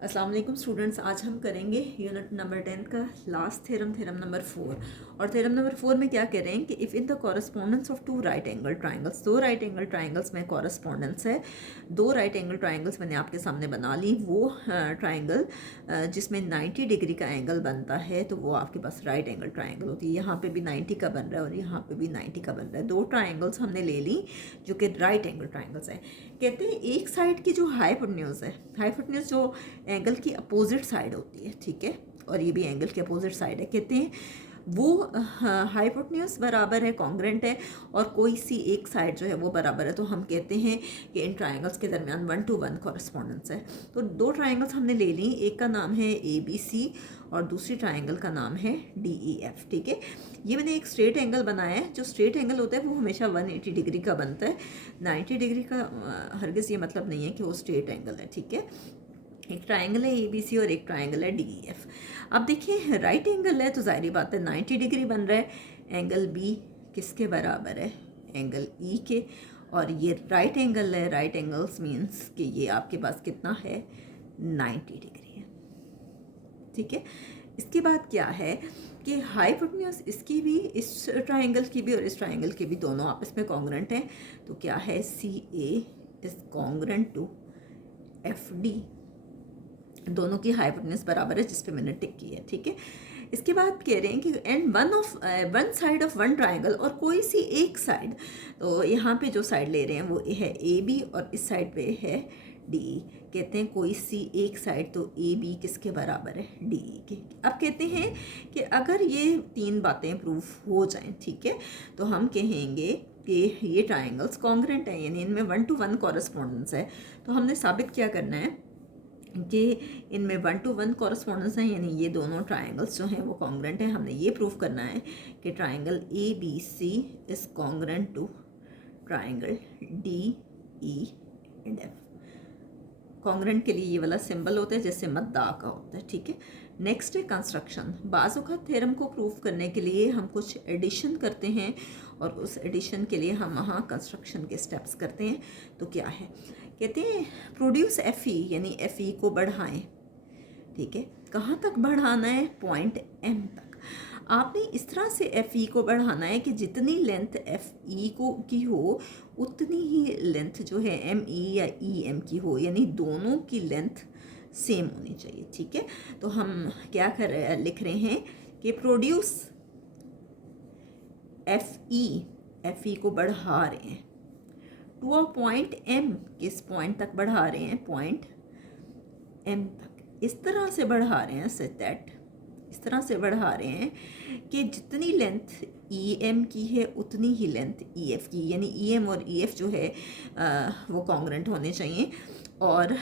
अस्सलाम वालेकुम स्टूडेंट्स। आज हम करेंगे यूनिट नंबर 10 का लास्ट थ्योरम, थ्योरम नंबर 4। और थ्योरम नंबर 4 में क्या कह रहे हैं कि if in the correspondence of two right angle triangles, दो राइट एंगल ट्राइंगल्स में कॉरस्पॉन्डेंस है। दो राइट एंगल ट्राइंगल्स मैंने आपके सामने बना ली। वो ट्राइंगल जिसमें 90 डिग्री का एंगल बनता है तो वो आपके पास राइट एंगल ट्राइंगल होती है। यहाँ पे भी 90 का बन रहा है और यहाँ पे भी 90 का बन रहा है। दो ट्राइंगल्स हमने ले ली जो कि राइट एंगल ट्राइंगल्स हैं। कहते हैं एक साइड की जो हाइपोटेन्यूज है, हाइपोटेन्यूज जो एंगल की अपोजिट साइड होती है, ठीक है, और ये भी एंगल की अपोजिट साइड है, कहते हैं वो हाइपोटेन्यूज बराबर है, कॉन्ग्रेंट है, और कोई सी एक साइड जो है वो बराबर है। तो हम कहते हैं कि इन ट्राइंगल्स के दरमियान 1-to-1 कॉरस्पॉन्डेंस है। तो दो ट्राइंगल्स हमने ले ली, एक का नाम है ABC और दूसरी ट्राइंगल का नाम है DEF, ठीक है। ये मैंने एक स्ट्रेट एंगल बनाया है। जो स्ट्रेट एंगल होता है वो हमेशा 180 डिग्री का बनता है। 90 डिग्री का हरगिज़ ये मतलब नहीं है कि वो स्ट्रेट एंगल है, ठीक है। एक ट्राइंगल है ABC और एक ट्राइंगल है DEF। अब देखिए राइट एंगल है तो ज़ाहिर बात है 90 डिग्री बन रहा है। एंगल B किसके बराबर है? एंगल E के। और ये राइट एंगल है, राइट एंगल्स मीन्स कि ये आपके पास कितना है? 90 डिग्री है, ठीक है। इसके बाद क्या है कि हाइपोटेन्यूज इसकी भी, इस ट्राइंगल की भी और इस ट्राइंगल की भी, दोनों आपस में कॉन्ग्रेंट हैं। तो क्या है? CA is congruent to FD। दोनों की हाइपोटेन्यूज बराबर है, जिस पे मैंने टिक की है, ठीक है। इसके बाद कह रहे हैं कि and one side of one triangle, और कोई सी एक साइड, तो यहाँ पे जो साइड ले रहे हैं वो है AB और इस साइड पे है DE। कहते हैं कोई सी एक साइड, तो AB किसके बराबर है? DE के। अब कहते हैं कि अगर ये तीन बातें प्रूफ हो जाएं, ठीक है, तो हम कहेंगे कि ये ट्राइंगल्स कॉन्ग्रेंट हैं, यानी इनमें 1-to-1 कॉरस्पॉन्डेंस है। तो हमने साबित क्या करना है कि इनमें 1-to-1 कॉरस्पॉन्डेंस है, यानी ये दोनों ट्राइंगल्स जो हैं वो कॉन्ग्रेंट हैं। हमने ये प्रूफ करना है कि triangle ABC is congruent to triangle DE and F। Congruent के लिए ये वाला सिंबल होता है जैसे मद्दा का होता है, ठीक है। नेक्स्ट है कंस्ट्रक्शन। बाज़ों का थ्योरम को प्रूफ करने के लिए हम कुछ एडिशन करते हैं और उस एडिशन के लिए हम वहाँ कंस्ट्रक्शन के स्टेप्स करते हैं। तो क्या है? कहते हैं प्रोड्यूस FE, यानी FE को बढ़ाएं, ठीक है। कहाँ तक बढ़ाना है? पॉइंट M तक। आपने इस तरह से FE को बढ़ाना है कि जितनी लेंथ FE को की हो उतनी ही लेंथ जो है ME या EM की हो, यानी दोनों की लेंथ सेम होनी चाहिए, ठीक है। तो हम क्या लिख रहे हैं कि प्रोड्यूस FE को बढ़ा रहे हैं टू अ पॉइंट M। किस पॉइंट तक बढ़ा रहे हैं? पॉइंट M तक। इस तरह से बढ़ा रहे हैं सच दैट, इस तरह से बढ़ा रहे हैं कि जितनी लेंथ EM की है उतनी ही लेंथ EF की, यानी EM और EF जो है वो कॉन्ग्रेंट होने चाहिए। और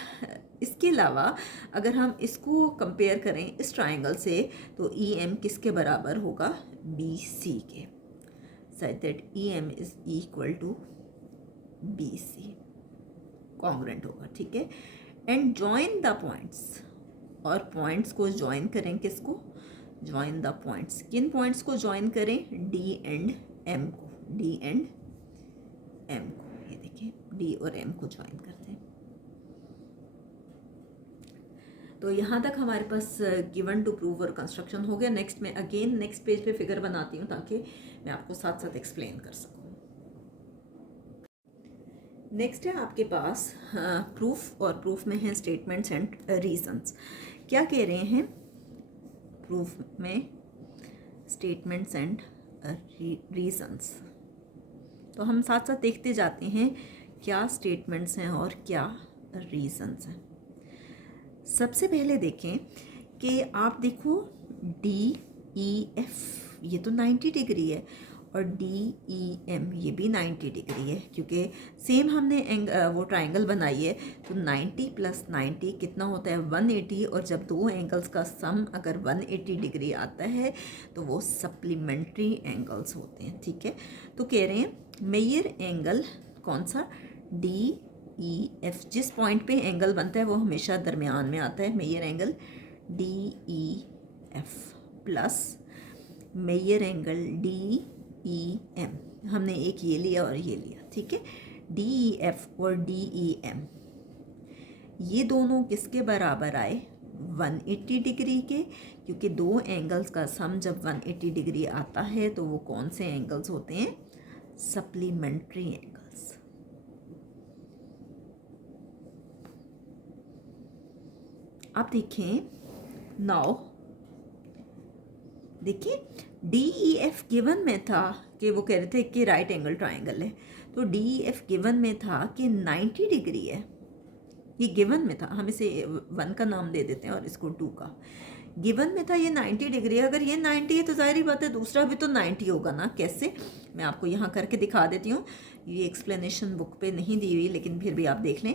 इसके अलावा अगर हम इसको कंपेयर करें इस ट्राइंगल से, तो EM किसके बराबर होगा? BC के। Such that EM is equal to BC, congruent होगा, ठीक है। एंड जॉइन द पॉइंट्स, और पॉइंट्स को ज्वाइन करें, किसको? Join the points. किन पॉइंट्स को ज्वाइन करें? D एंड M को, D एंड M को। ये देखिए D और M को ज्वाइन करते हैं। तो यहाँ तक हमारे पास गिवन टू प्रूव और कंस्ट्रक्शन हो गया। नेक्स्ट में अगेन नेक्स्ट पेज पे फिगर बनाती हूँ ताकि मैं आपको साथ साथ एक्सप्लेन कर सकूँ। नेक्स्ट है आपके पास प्रूफ, और प्रूफ में है स्टेटमेंट्स एंड रीजंस। क्या कह रहे हैं प्रूफ में? Statements and reasons. तो हम साथ साथ देखते जाते हैं क्या स्टेटमेंट्स हैं और क्या रीजंस हैं। सबसे पहले देखें कि आप देखो DEF ये तो 90 डिग्री है और DEM ये भी 90 डिग्री है, क्योंकि सेम हमने वो ट्राइंगल बनाई है। तो 90 + 90 कितना होता है? 180। और जब दो एंगल्स का सम अगर 180 डिग्री आता है तो वो सप्लीमेंट्री एंगल्स होते हैं, ठीक है। तो कह रहे हैं मेजर एंगल कौन सा? DEF। जिस पॉइंट पे एंगल बनता है वो हमेशा दरमियान में आता है। Measure angle DEF plus measure angle DEM। हमने एक ये लिया और ये लिया, ठीक है। DEF और DEM ये दोनों किसके बराबर आए, 180 डिग्री के, क्योंकि दो एंगल्स का सम जब 180 डिग्री आता है तो वो कौन से एंगल्स होते हैं, सप्लीमेंट्री एंगल्स। आप देखें नाउ, देखिए डी ई एफ गिवन में था कि वो कह रहे थे कि राइट एंगल ट्राइंगल है, तो डी ई एफ गिवन में था कि 90 डिग्री है, ये गिवन में था, हम इसे 1 का नाम दे देते हैं और इसको 2 का। गिवन में था ये 90 डिग्री, अगर ये 90 है तो जाहिर बात है दूसरा भी तो 90 होगा ना। कैसे, मैं आपको यहाँ करके दिखा देती हूँ, ये एक्सप्लेनेशन बुक पे नहीं दी हुई लेकिन फिर भी आप देख लें।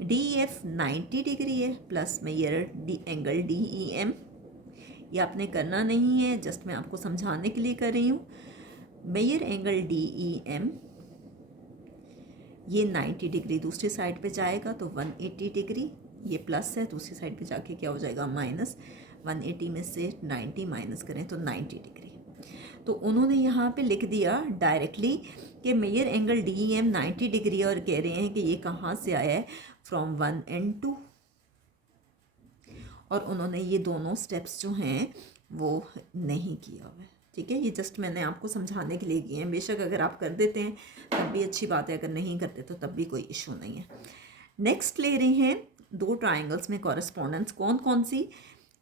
डी एफ 90 डिग्री है plus measure D angle D E M, ये आपने करना नहीं है, जस्ट मैं आपको समझाने के लिए कर रही हूँ। Measure angle D E M, ये 90 डिग्री दूसरी साइड पे जाएगा तो 180 डिग्री, ये प्लस है, दूसरी साइड पे जाके क्या हो जाएगा माइनस, 180 में से 90 माइनस करें तो 90 डिग्री। तो उन्होंने यहाँ पे लिख दिया डायरेक्टली कि measure angle D E M 90 degree, और कह रहे हैं कि ये कहाँ से आया है, फ्रॉम 1 and 2। और उन्होंने ये दोनों स्टेप्स जो हैं वो नहीं किया हुआ है, ठीक है। ये जस्ट मैंने आपको समझाने के लिए किए हैं, बेशक अगर आप कर देते हैं तब भी अच्छी बात है, अगर नहीं करते तो तब भी कोई इशू नहीं है। नेक्स्ट ले रहे हैं दो ट्राइंगल्स में कॉरेस्पॉन्डेंस, कौन कौन सी,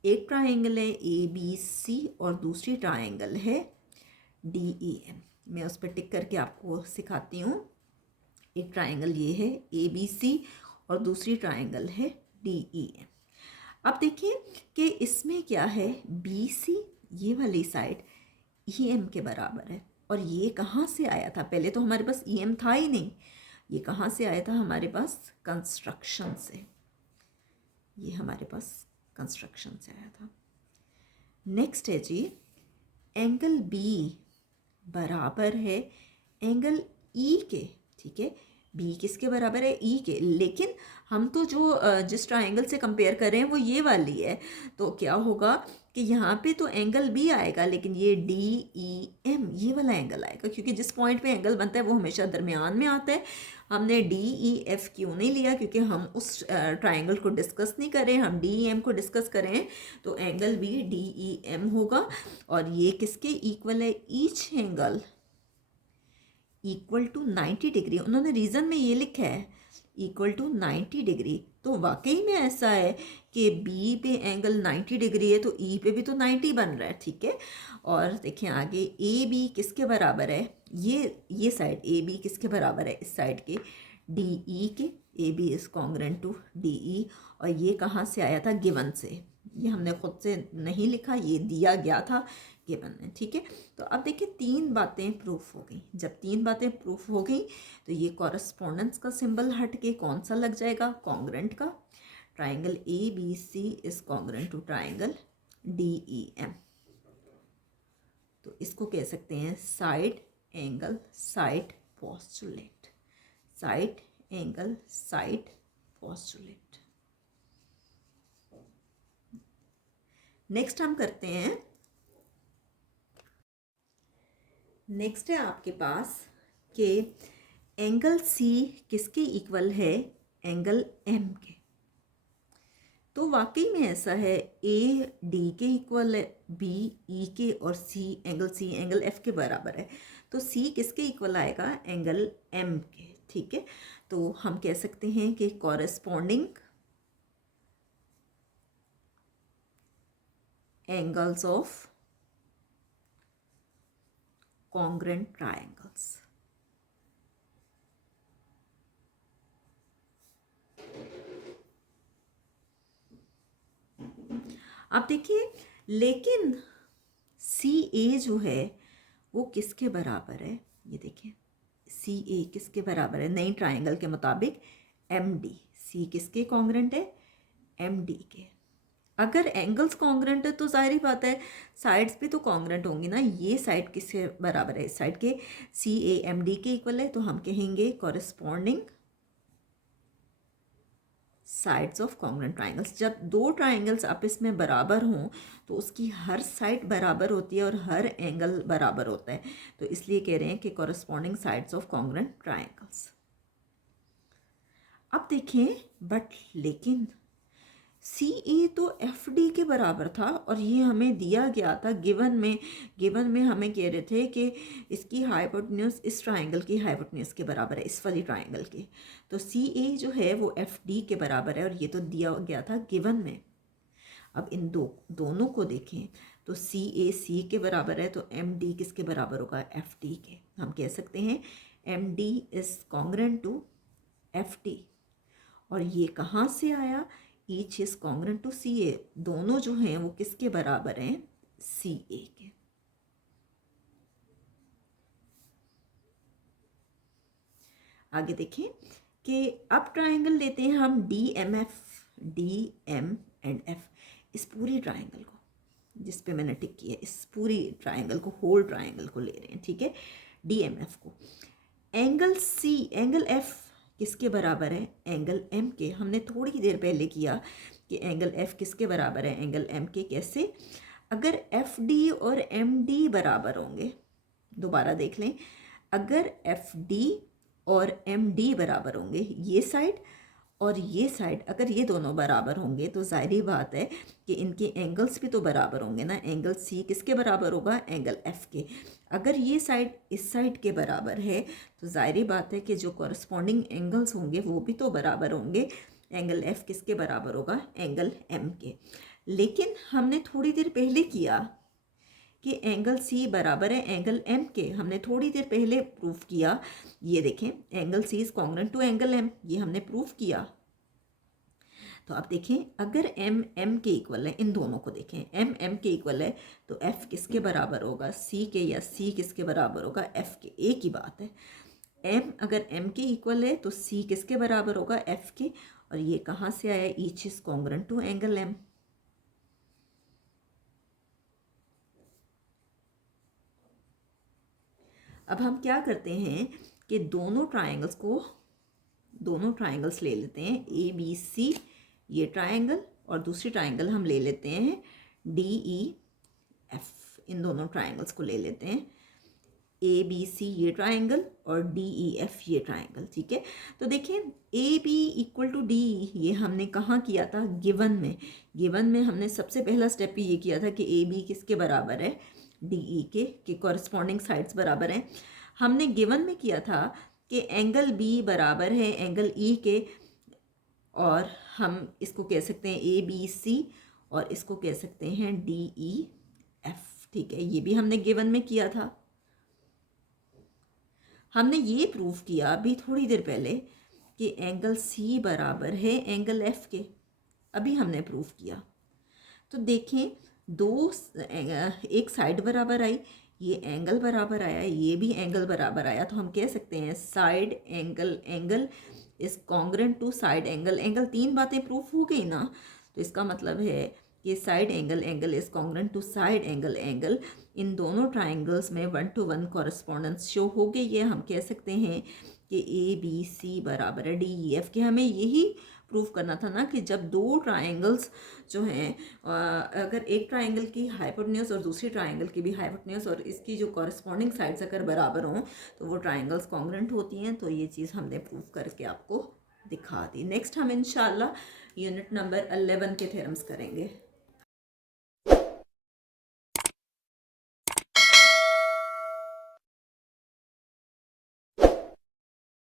एक ट्राइंगल है ए बी सी और दूसरी ट्राइंगल है डी ई एम। मैं उस पर टिक करके आपको सिखाती हूँ। एक ट्राइंगल ये है ए बी सी और दूसरी ट्राइंगल है डी ई एम। अब देखिए कि इसमें क्या है, बी सी ये वाली साइड ई एम के बराबर है, और ये कहाँ से आया था, पहले तो हमारे पास ई एम था ही नहीं, ये कहाँ से आया था हमारे पास, कंस्ट्रक्शन से, ये हमारे पास कंस्ट्रक्शन से आया था। नेक्स्ट है जी, एंगल बी बराबर है एंगल ई के, ठीक है। बी किसके बराबर है, ई के, लेकिन हम तो जो जिस ट्राइंगल से कंपेयर कर रहे हैं वो ये वाली है, तो क्या होगा कि यहाँ पे तो एंगल बी आएगा, लेकिन ये डी ई एम ये वाला एंगल आएगा, क्योंकि जिस पॉइंट पे एंगल बनता है वो हमेशा दरमियान में आता है। हमने डी ई एफ क्यों नहीं लिया, क्योंकि हम उस ट्राइंगल को डिस्कस नहीं करें, हम डी ई एम को डिस्कस करें, तो angle B D E M होगा। और ये किसके इक्वल है, each angle equal to 90 degree, उन्होंने रीज़न में ये लिखा है इक्वल टू 90 डिग्री, तो वाकई में ऐसा है कि बी पे एंगल 90 डिग्री है तो ई पे भी तो 90 बन रहा है, ठीक है। और देखिए आगे ए बी किसके बराबर है, ये साइड ए बी किसके बराबर है, इस साइड के डी ई के, A B is congruent to D E, और ये कहाँ से आया था, गिवन से, ये हमने खुद से नहीं लिखा, ये दिया गया था गिवन है, ठीक है। तो अब देखिए तीन बातें प्रूफ हो गई, जब तीन बातें प्रूफ हो गई तो ये कॉरेस्पॉन्डेंस का सिंबल हट के कौन सा लग जाएगा, कॉन्ग्रेंट का। Triangle A B C is congruent to triangle D E M, तो इसको कह सकते हैं side angle side postulate, side angle side postulate. Next हम करते हैं, नेक्स्ट है आपके पास कि एंगल सी किसके इक्वल है, एंगल एम के। तो वाकई में ऐसा है, ए डी के इक्वल है, बी ई के, और सी एंगल एफ के बराबर है, तो सी किसके इक्वल आएगा, एंगल एम के, ठीक है। तो हम कह सकते हैं कि corresponding angles of congruent triangles। आप देखिए, लेकिन सी ए जो है वो किसके बराबर है, ये देखिए सी ए किसके बराबर है नई ट्राइंगल के मुताबिक, एम डी। सी किसके कॉन्ग्रेंट है, एम डी के। अगर एंगल्स कॉन्ग्रेंट है तो जाहिर बात है साइड्स भी तो कॉन्ग्रेंट होंगी ना। ये साइड किसके बराबर है, इस साइड के सी ए एम डी के इक्वल है, तो हम कहेंगे corresponding sides of congruent triangles. जब दो ट्राइंगल्स आपस में बराबर हों तो उसकी हर साइड बराबर होती है और हर एंगल बराबर होता है, तो इसलिए कह रहे हैं कि corresponding sides of congruent triangles. अब देखें बट लेकिन सी ए तो एफ डी के बराबर था और ये हमें दिया गया था गिवन में हमें कह रहे थे कि इसकी हाइपोटेन्यूज इस ट्राइंगल की हाइपोटेन्यूज के बराबर है, इस वाली ट्राइंगल की। तो सी ए जो है वो एफ डी के बराबर है और ये तो दिया गया था गिवन में। अब इन दोनों को देखें तो सी ए सी के बराबर है, तो एम डी किसके बराबर होगा, एफ डी के। हम कह सकते हैं M D is congruent to F D. और ये कहाँ से आया, each is congruent to C A. दोनों जो हैं वो किसके बराबर हैं, सी ए के। आगे देखें कि अब ट्राइंगल लेते हैं हम डी एम एंड एफ। इस पूरी ट्राइंगल को जिस पे मैंने टिक किया, इस पूरी ट्राइंगल को, होल ट्राइंगल को ले रहे हैं, ठीक है, डी एम एफ को। एंगल सी, एंगल एफ किसके बराबर है, एंगल एम के। हमने थोड़ी देर पहले किया कि एंगल एफ किसके बराबर है, एंगल एम के। कैसे, अगर एफ डी और एम डी बराबर होंगे, दोबारा देख लें, अगर एफ डी और एम डी बराबर होंगे, ये साइड और ये साइड अगर ये दोनों बराबर होंगे तो ज़ाहिरी बात है कि इनके एंगल्स भी तो बराबर होंगे ना। एंगल सी किसके बराबर होगा, एंगल एफ के। अगर ये साइड इस साइड के बराबर है तो ज़ाहिरी बात है कि जो कॉरस्पॉन्डिंग एंगल्स होंगे वो भी तो बराबर होंगे। एंगल एफ किसके बराबर होगा, एंगल एम के। लेकिन हमने थोड़ी देर पहले किया कि एंगल सी बराबर है एंगल एम के। हमने थोड़ी देर पहले प्रूफ किया, ये देखें, angle C is congruent to angle M, ये हमने प्रूफ किया। तो आप देखें अगर एम एम के इक्वल है, इन दोनों को देखें, एम एम के इक्वल है तो एफ किसके बराबर होगा, सी के, या सी किसके बराबर होगा, एफ के। एक ही बात है, एम अगर एम के इक्वल है तो सी किसके बराबर होगा, एफ के। और ये कहाँ से आया, each is congruent to angle M. अब हम क्या करते हैं कि दोनों ट्राइंगल्स ले लेते हैं, ए बी सी ये ट्राइंगल, और दूसरी ट्राइंगल हम ले लेते हैं डी ई एफ। इन दोनों ट्राइंगल्स को ले लेते हैं, ए बी सी ये ट्राइंगल और डी ई एफ ये ट्राइंगल, ठीक है। तो देखें A B equal to D, ये हमने कहाँ किया था, गिवन में। गिवन में हमने सबसे पहला स्टेप ही ये किया था कि ए बी किसके बराबर है, डी ई के कॉरस्पॉन्डिंग साइड्स बराबर हैं। हमने गिवन में किया था कि एंगल बी बराबर है एंगल ई के, और हम इसको कह सकते हैं ए बी सी और इसको कह सकते हैं डी ई एफ, ठीक है। ये भी हमने गिवन में किया था। हमने ये प्रूफ किया अभी थोड़ी देर पहले कि एंगल सी बराबर है एंगल एफ के, अभी हमने प्रूफ किया। तो देखें एक साइड बराबर आई, ये एंगल बराबर आया, ये भी एंगल बराबर आया, तो हम कह सकते हैं side angle is congruent to side angle. तीन बातें प्रूफ हो गई ना, तो इसका मतलब है कि side angle is congruent to side angle. इन दोनों ट्राइंगल्स में 1-to-1 कॉरस्पॉन्डेंस शो हो गई है। हम कह सकते हैं कि ए बी सी बराबर है डी ई एफ के। हमें यही प्रूफ करना था ना कि जब दो ट्राइंगल्स जो हैं, अगर एक ट्राइंगल की हाइपोटेन्यूज और दूसरी ट्राइंगल की भी हाइपोटेन्यूज और इसकी जो कॉरस्पॉन्डिंग साइड्स अगर बराबर हों तो वो ट्राइंगल्स कॉन्ग्रेंट होती हैं। तो ये चीज़ हमने प्रूफ करके आपको दिखा दी। नेक्स्ट हम इंशाल्लाह यूनिट नंबर 11 के थ्योरम्स करेंगे।